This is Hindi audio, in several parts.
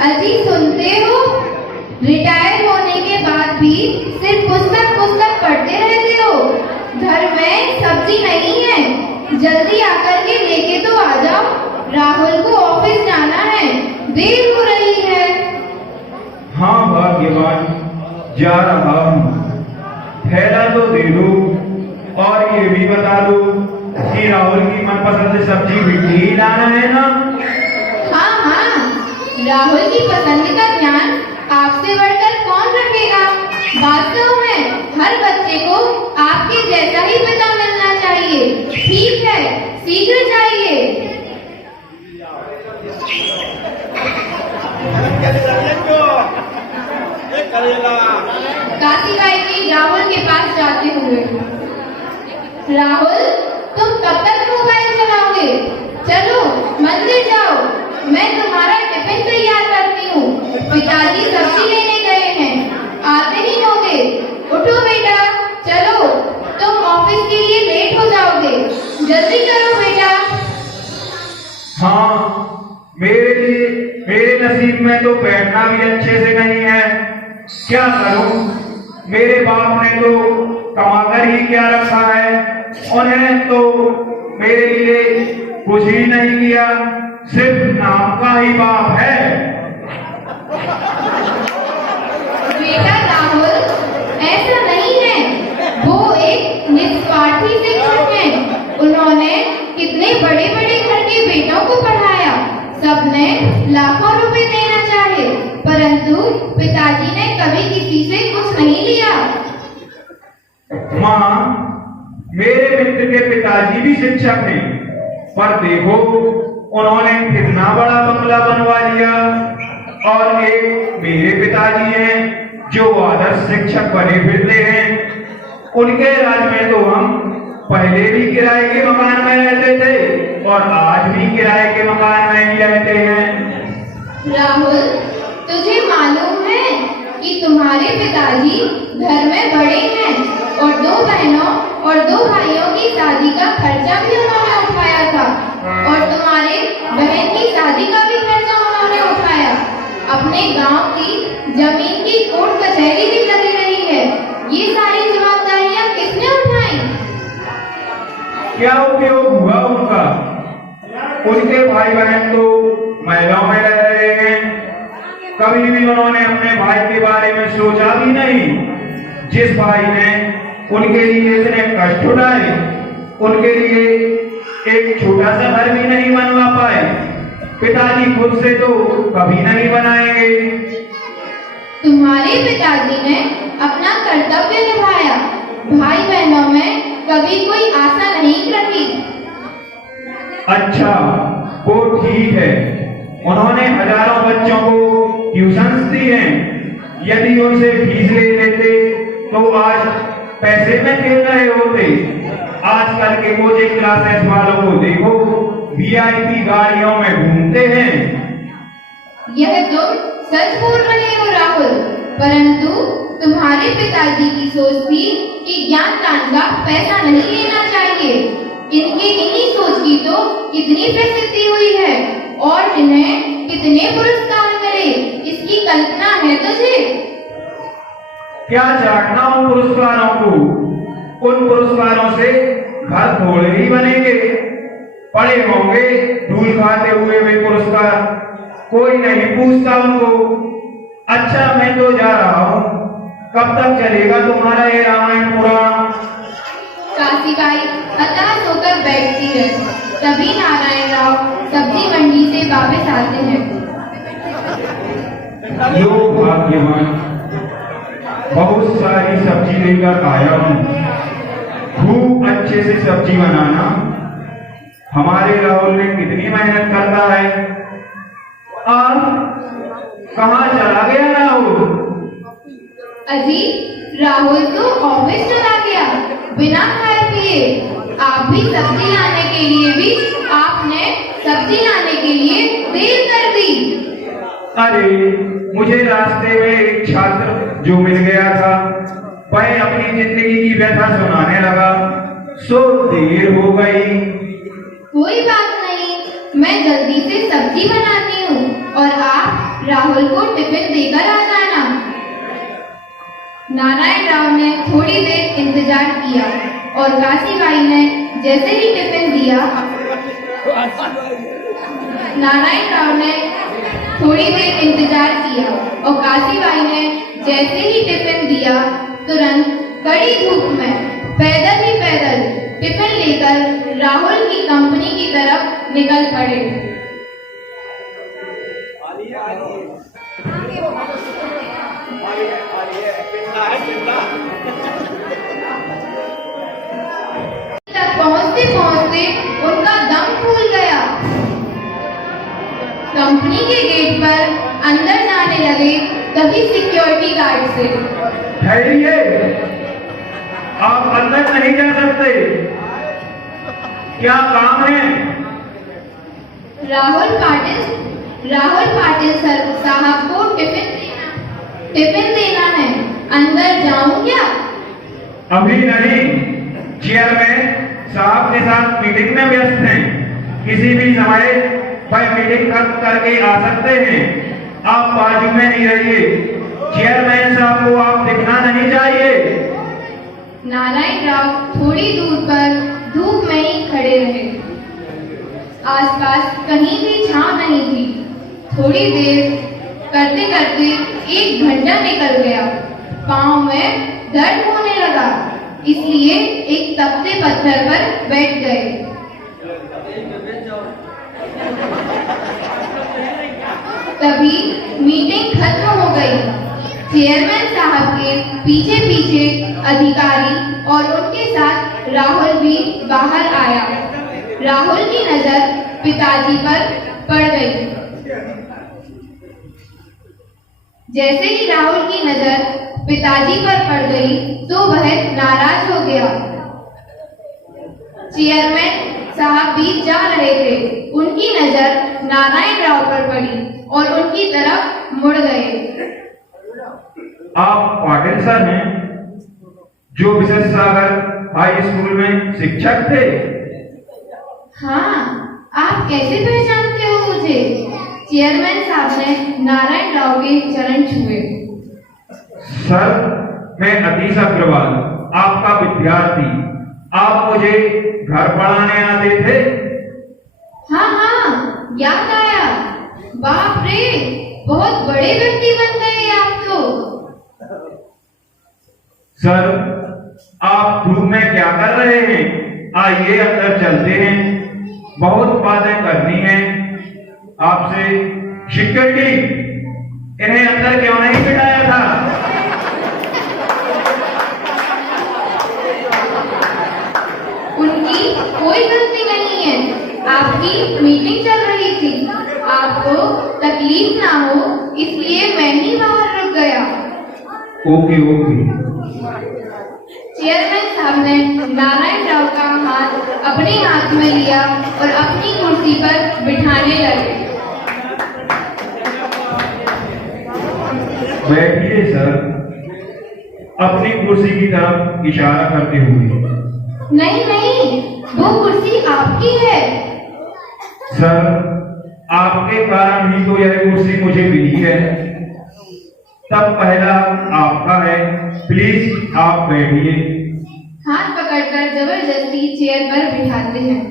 अजी सुनते हो, रिटायर होने के बाद भी सिर्फ पुस्तक पुस्तक पढ़ते रहते हो। घर में सब्जी नहीं है, जल्दी आकर के लेके तो आ जाओ। राहुल को ऑफिस जाना है, देर हो रही है। हाँ भाग्यवान, जा रहा हूँ। थैला तो दे दो और ये भी बता दो कि राहुल की मनपसंद सब्जी भिंडी ही लाना है ना? हाँ हाँ, राहुल की पसंद का ध्यान आपसे बढ़कर कौन रखेगा। वास्तव में हर बच्चे को आपके जैसा ही पिता मिलना चाहिए। ठीक है, शीघ्र जाइए। काशीबाई जी राहुल के पास जाते हुए, राहुल तुम कब तक मोबाइल चलाओगे? चलो मंदिर जाओ, मैं तुम्हारा टिफिन तैयार करती हूँ। पिताजी सब्जी लेने गए हैं, आते ही होंगे। उठो बेटा, चलो, तुम ऑफिस के लिए लेट हो जाओगे। जल्दी करो बेटा। हाँ, मेरे नसीब में तो बैठना भी अच्छे से नहीं है। क्या करूं? मेरे बाप ने तो कमाकर ही क्या रखा है। उन्हें तो मेरे लिए कुछ ही नहीं किया, सिर्फ नाम का ही बाप है। बेटा राहुल, ऐसा नहीं है। वो एक निस्वार्थी शिक्षक हैं। उन्होंने कितने बड़े बड़े घर के बेटों को पढ़ाया। सबने लाखों रुपए देना चाहे, परंतु पिताजी ने कभी किसी से कुछ नहीं लिया। माँ, मेरे मित्र के पिताजी भी शिक्षक हैं, पर देखो उन्होंने कितना बड़ा बंगला बनवा लिया। और एक मेरे पिताजी हैं जो आदर्श शिक्षक बने फिरते हैं। उनके राज में तो हम पहले भी किराए के मकान में रहते थे और आज भी किराए के मकान में ही रहते हैं। राहुल, तुझे मालूम है कि तुम्हारे पिताजी घर में बड़े हैं और 2 बहनों और 2 भाइयों की शादी का खर्चा भी उन्होंने उठाया था, और तुम्हारे बहन की शादी का भी खर्चा उन्होंने उठाया। अपने गांव की जमीन की कोर्ट कचहरी भी लगी रही है। ये सारी जवाबदारियां किसने उठाई? क्या उपयोग हुआ उनका? उनके भाई बहन तो महलों में रह रहे हैं। कभी भी उन्होंने अपने भाई के बारे में सोचा भी नहीं। जिस भाई ने उनके लिए इतने कष्ट उठाए, उनके लिए एक छोटा सा घर भी नहीं बनवा पाए। पिताजी खुद से तो कभी नहीं बनाएंगे। तुम्हारे पिताजी ने अपना कर्तव्य निभाया। भाई बहनों में कभी कोई आशा नहीं रखी। अच्छा, वो ठीक है। उन्होंने हजारों बच्चों को ट्यूशंस दी हैं। यदि उनसे फीस ले लेते तो आज पैसे में खेल रहे होते। आजकल के कोचिंग क्लासेस वालों को देखो, वीआईपी गाड़ियों में घूमते हैं। यह तुम सच बोल रहे हो राहुल, परंतु तुम्हारे पिताजी की सोच थी कि ज्ञान दान का पैसा नहीं लेना चाहिए। इनके इन्हीं सोच की तो कितनी प्रसिद्धि हुई है और इन्हें कितने पुरस्कार मिले, इसकी कल्पना है तुझे? क्या चाटना उन पुरस्कारों को? उन पुरस्कारों से घर थोड़े ही बनेंगे। पड़े होंगे धूल खाते हुए वे पुरस्कार, कोई नहीं पूछता उनको। अच्छा, मैं तो जा रहा हूँ। कब तक चलेगा तुम्हारा ये रामायण पुराण? काशीबाई हताश होकर बैठती है। तभी नारायण राव सब्जी मंडी से वापस आते हैं। लो भाग्यवान, बहुत सारी सब्जी लेकर आया हूँ। खूब अच्छे से सब्जी बनाना। हमारे राहुल ने कितनी मेहनत करता है। कहाँ चला गया राहुल? अजी, राहुल तो ऑफिस चला गया बिना खाए पिए। आप भी सब्जी लाने के लिए भी आपने सब्जी लाने के लिए देर कर दी। अरे, मुझे रास्ते में एक छात्र जो मिल गया था, वह अपनी जिंदगी की व्यथा सुनाने लगा, सो देर हो गई। कोई बात नहीं, मैं जल्दी से सब्जी बनाती हूँ और आप राहुल को टिफिन देकर आ जाना। नारायण राव ने थोड़ी देर इंतजार किया और काशीबाई ने जैसे ही टिफिन दिया नारायण राव ने थोड़ी देर इंतजार किया और काशीबाई ने जैसे ही टिफिन दिया तुरंत कड़ी धूप में पैदल ही पैदल टिफिन लेकर राहुल की कंपनी की तरफ निकल पड़े। तक पहुंचते पहुंचते उनका दम फूल गया। कंपनी के गेट पर अंदर जाने लगे तभी सिक्योरिटी गार्ड से, ठहरिए, आप अंदर नहीं जा सकते, क्या काम है? राहुल पाटिल सर साहब को टिफिन देना है, अंदर जाऊं क्या? अभी नहीं, चेयरमैन साहब के साथ मीटिंग में व्यस्त हैं, किसी भी समय वह मीटिंग खत्म करके आ सकते हैं, आप बाजू में नहीं रहिए, चेयरमैन साहब को आप दिखना नहीं चाहिए। नारायण राव थोड़ी दूर पर धूप में ही खड़े रहे। आसपास कहीं भी छांव नहीं थी। थोड़ी देर करते करते 1 घंटा निकल गया। पांव में दर्द होने लगा, इसलिए एक तपते पत्थर पर बैठ गए। तभी मीटिंग खत्म हो गई। चेयरमैन साहब के पीछे पीछे अधिकारी और उनके साथ राहुल भी बाहर आया। राहुल की नजर पिताजी पर पड़ गई। जैसे ही राहुल की नजर पिताजी पर पड़ गई तो वह नाराज हो गया। चेयरमैन साहब भी जा रहे थे, उनकी नजर नारायण राव पर पड़ी और उनकी तरफ मुड़ गए। आप पाटिल सर हैं, जो विशेष सागर हाई स्कूल में शिक्षक थे? हाँ, आप कैसे पहचानते हो मुझे? चेयरमैन साहब ने नारायण राव के चरण छुए। सर, मैं अतीश अग्रवाल, आपका विद्यार्थी, आप मुझे घर पढ़ाने आते थे? हाँ, याद आया। बाप रे, बहुत बड़े व्यक्ति बन गए आप तो। सर, आप धूप में क्या कर रहे हैं? आइए अंदर चलते हैं, बहुत बातें करनी है आपसे। सिक्योरिटी, इन्हें अंदर क्यों नहीं बिठाया था? उनकी कोई गलती नहीं है, आपकी मीटिंग चल रही थी, आपको तकलीफ ना हो इसलिए मैं ही बाहर रुक गया। Okay okay. चेयरमैन साहब ने नारायण राव का हाथ अपने हाथ में लिया और अपनी कुर्सी पर बिठाने लगे। बैठिए सर, अपनी कुर्सी की तरफ इशारा करते हुए। नहीं नहीं, वो कुर्सी आपकी है। सर, आपके कारण ही तो यह कुर्सी मुझे मिली है, तब पहला आपका है, प्लीज आप बैठिए। हाथ पकड़कर जबरदस्ती चेयर पर बिठाते हैं।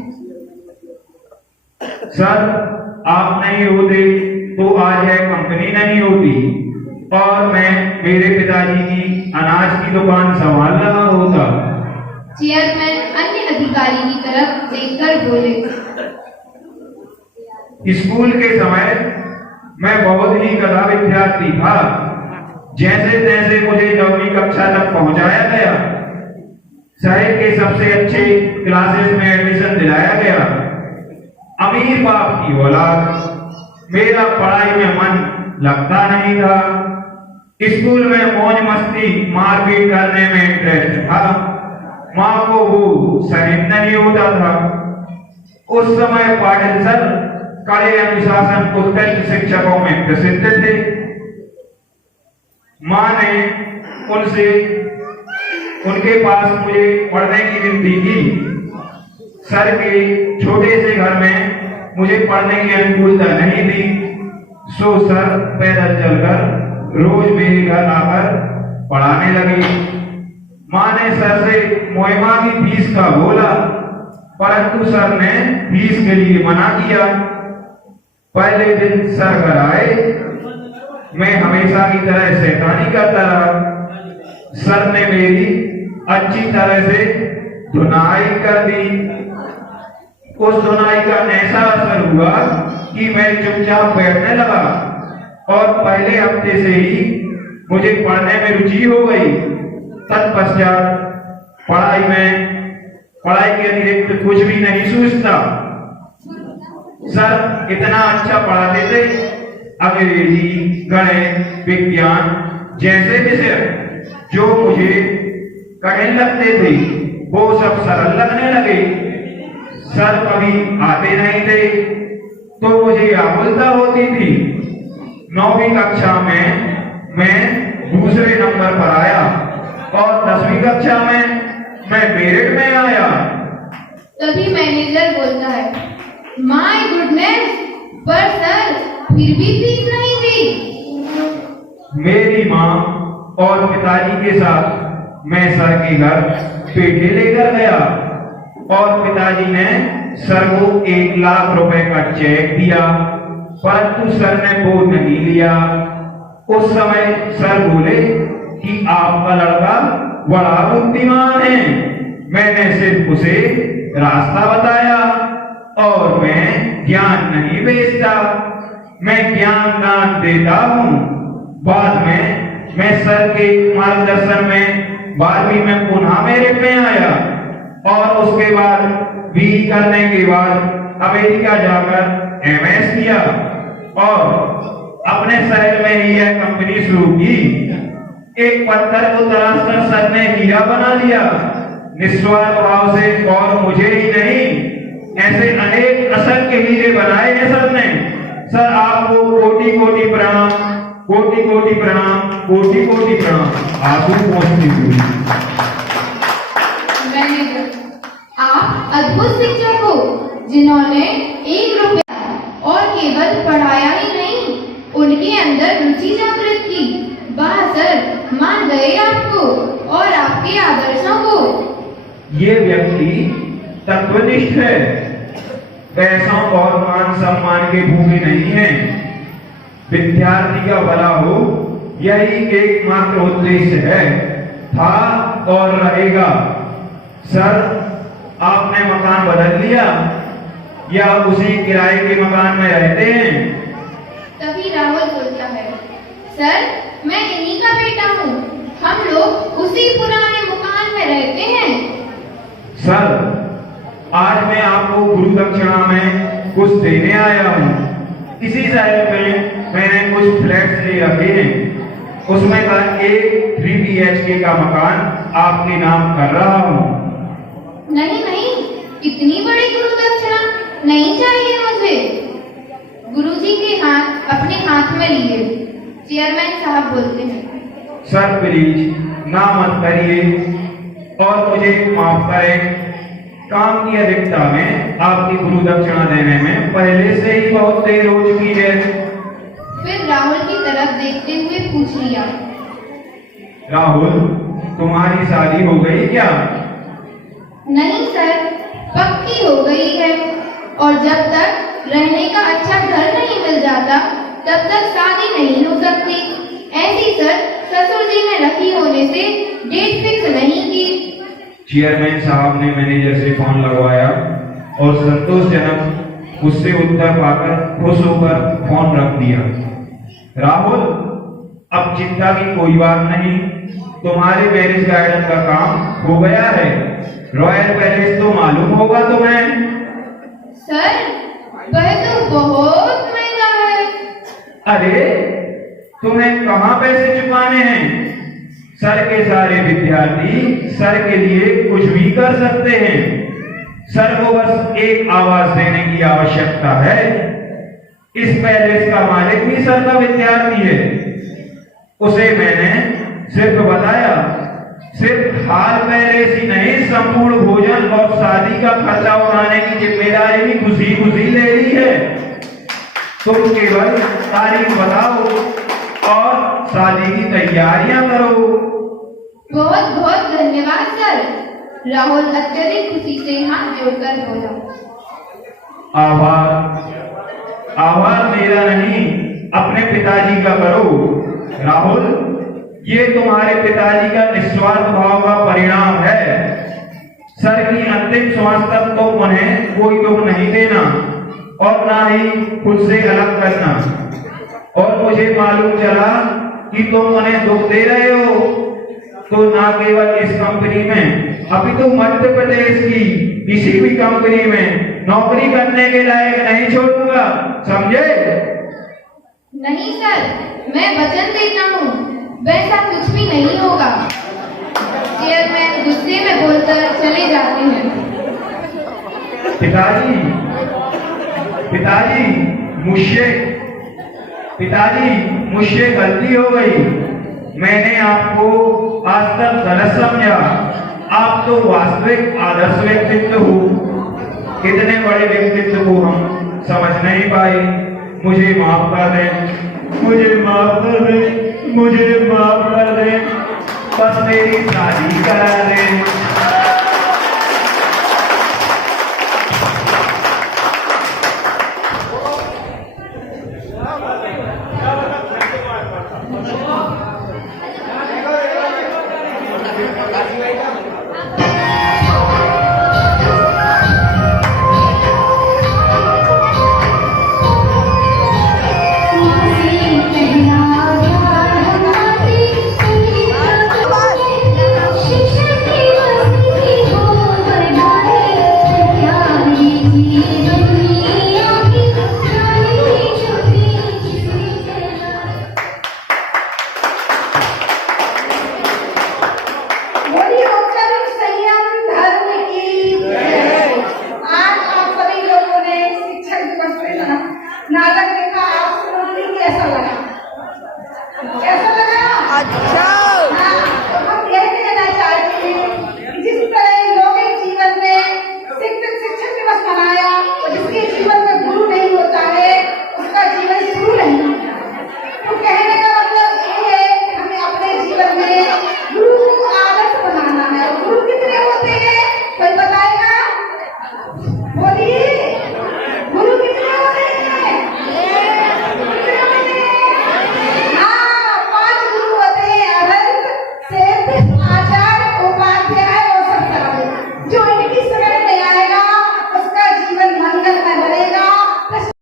सर, आप नहीं होते तो आज यह कंपनी नहीं होती और मैं मेरे पिताजी की अनाज की दुकान संभाल रहा होता। चेयरमैन अन्य अधिकारी की तरफ देखकर बोले, स्कूल के समय मैं बहुत ही गधा विद्यार्थी था। जैसे तैसे मुझे 9वीं कक्षा तक पहुंचाया गया, शहर के सबसे अच्छे क्लासेस में एडमिशन दिलाया गया। अमीर बाप की औलाद, मेरा पढ़ाई में मन लगता नहीं था। स्कूल में मौज मस्ती मारपीट करने में इंटरेस्ट था। माँ को वो सहन नहीं होता था। उस समय पाटिल सर कड़े अनुशासन उत्कृष्ट शिक्षकों में प्रसिद्ध थे। माँ ने उनसे उनके पास मुझे पढ़ने की विनती की। सर के छोटे से घर में मुझे पढ़ने की अनुकूलता नहीं थी, सो सर पैदल चलकर रोज मेरे घर आकर पढ़ाने लगे। माँ ने सर से मुइम्मा की फीस का बोला, परंतु सर ने फीस के लिए मना किया। पहले दिन सर घर आए, मैं हमेशा की तरह शैतानी करता रहा। सर ने मेरी अच्छी तरह से धुनाई कर दी। उस धुनाई का ऐसा असर हुआ कि मैं चुपचाप बैठने लगा और पहले हफ्ते से ही मुझे पढ़ने में रुचि हो गई। तत्पश्चात पढ़ाई के अतिरिक्त कुछ भी नहीं सूझता। सर इतना अच्छा पढ़ाते थे, अंग्रेजी, गणित, विज्ञान जैसे विषय जो मुझे कठिन लगते थे वो सब सरल लगने लगे। सर कभी आते नहीं थे तो मुझे आकुलता होती थी। 9वीं कक्षा में मैं दूसरे नंबर पर आया और 10वीं कक्षा में मैं मेरिट में आया। तभी मैनेजर बोलता है, माय गुडनेस, पर सर फिर भी फीस नहीं दी। मेरी माँ और पिताजी के साथ मैं सर के घर पेठे लेकर गया और पिताजी ने सर को 1 लाख रुपए का चेक दिया, परंतु सर ने वो नहीं लिया। उस समय सर बोले कि आपका लड़का बड़ा बुद्धिमान है। मैंने सिर्फ उसे रास्ता बताया और मैं ज्ञान नहीं बेचता, मैं ज्ञान दान देता हूँ। बाद में मैं सर के मार्गदर्शन में 12वीं में पुनः मेरिट में आया और उसके बाद बीई करने के बाद अमेरिका जाकर एमएस किया और अपने शहर में ही यह कंपनी शुरू की। एक पत्थर को तराशकर सर ने हीरा बना लिया, निस्वार्थ भाव से। और मुझे ही नहीं, ऐसे अनेक असंख्य हीरे बनाए हैं सर ने। सर आपको कोटि कोटि प्रणाम, कोटि कोटि प्रणाम, कोटि कोटि प्रणाम। आंसू पहुंचती हुई। मैनेजर, आप अद्भुत शिक्षक हो जिन्होंने 1 रुपया और केवल पढ़ाया ही नहीं, उनके अंदर रुचि जागृत की। वाह सर, मान गए आपको और आपके आदर्शों को। ये व्यक्ति तत्वनिष्ठ है, पैसों और मान सम्मान के भूखे नहीं है। विद्यार्थी का भला हो, यही एकमात्र उद्देश्य है, था और रहेगा। सर, आपने मकान बदल लिया या उसी किराए के मकान में रहते हैं? तभी राहुल बोलता है, सर मैं इन्हीं का बेटा हूँ, हम लोग उसी पुराने मकान में रहते हैं। सर, आज मैं आपको गुरु दक्षिणा में कुछ देने आया हूँ। इसी शहर में मैंने कुछ फ्लैट्स ले रखे हैं, उसमें का एक 3 BHK का मकान आपके नाम कर रहा हूँ। नहीं नहीं, इतनी बड़ी गुरु दक्षिणा नहीं चाहिए मुझे। गुरुजी के हाथ अपने हाथ में लिए चेयरमैन साहब बोलते हैं, सर प्लीज ना मत करिए और मुझे माफ करें। काम की अधिकता में आपकी गुरु दक्षिणा देने में पहले से ही बहुत देर हो चुकी है। फिर राहुल की तरफ देखते हुए पूछ लिया, राहुल, तुम्हारी शादी हो गई क्या? नहीं सर, पक्की हो गई है और जब तक रहने का अच्छा घर नहीं मिल जाता तब तक शादी नहीं हो सकती। ऐसी सर ससुर जी ने रखी होने से डेट फिक्स नहीं की। चेयरमैन साहब ने मैनेजर से फोन लगवाया और संतोषजनक उससे उत्तर पाकर खुश होकर फोन रख दिया। राहुल, अब चिंता की कोई बात नहीं, तुम्हारे मैरिज गार्डन का काम हो गया है। रॉयल पैलेस तो मालूम होगा तुम्हें? सर, वह तो बहुत महंगा है। अरे, तुम्हें कहाँ पैसे चुकाने हैं? सर के सारे विद्यार्थी सर के लिए कुछ भी कर सकते हैं। सर को बस एक आवाज देने की आवश्यकता है। इस पैलेस का मालिक भी सर का विद्यार्थी है। उसे मैंने सिर्फ बताया, सिर्फ हाल पहले से नहीं, संपूर्ण भोजन और शादी का खर्चा उठाने की जिम्मेदारी भी खुशी खुशी ले ली है। तुम केवल तारीख बताओ और शादी की तैयारियां करो। बहुत बहुत धन्यवाद सर। राहुल अत्यधिक खुशी से हाथ जोड़कर बोला। आभार मेरा नहीं, अपने पिताजी का करो। राहुल, ये तुम्हारे पिताजी का निस्वार्थ भाव का परिणाम है। सर की अंतिम श्वास तक तो उन्हें कोई दुख नहीं देना और ना ही खुद से अलग करना। और मुझे मालूम चला कि तुम उन्हें दुख दे रहे हो, तो ना केवल इस कंपनी में, अभी तो मध्य प्रदेश की किसी भी कंपनी में नौकरी करने के लायक नहीं छोड़ूंगा, समझे? नहीं सर, मैं वचन देता हूँ, वैसा कुछ भी नहीं होगा। चेयरमैन गुस्से में बोलकर चले जाते हैं। पिताजी मुझसे गलती हो गई। मैंने आपको आज तक गलत समझा। आप तो वास्तविक आदर्श व्यक्तित्व हो। इतने बड़े व्यक्तित्व को हम समझ नहीं पाए। मुझे माफ कर दें, मुझे माफ कर दें, मुझे माफ कर दें। बस मेरी शादी करा दें।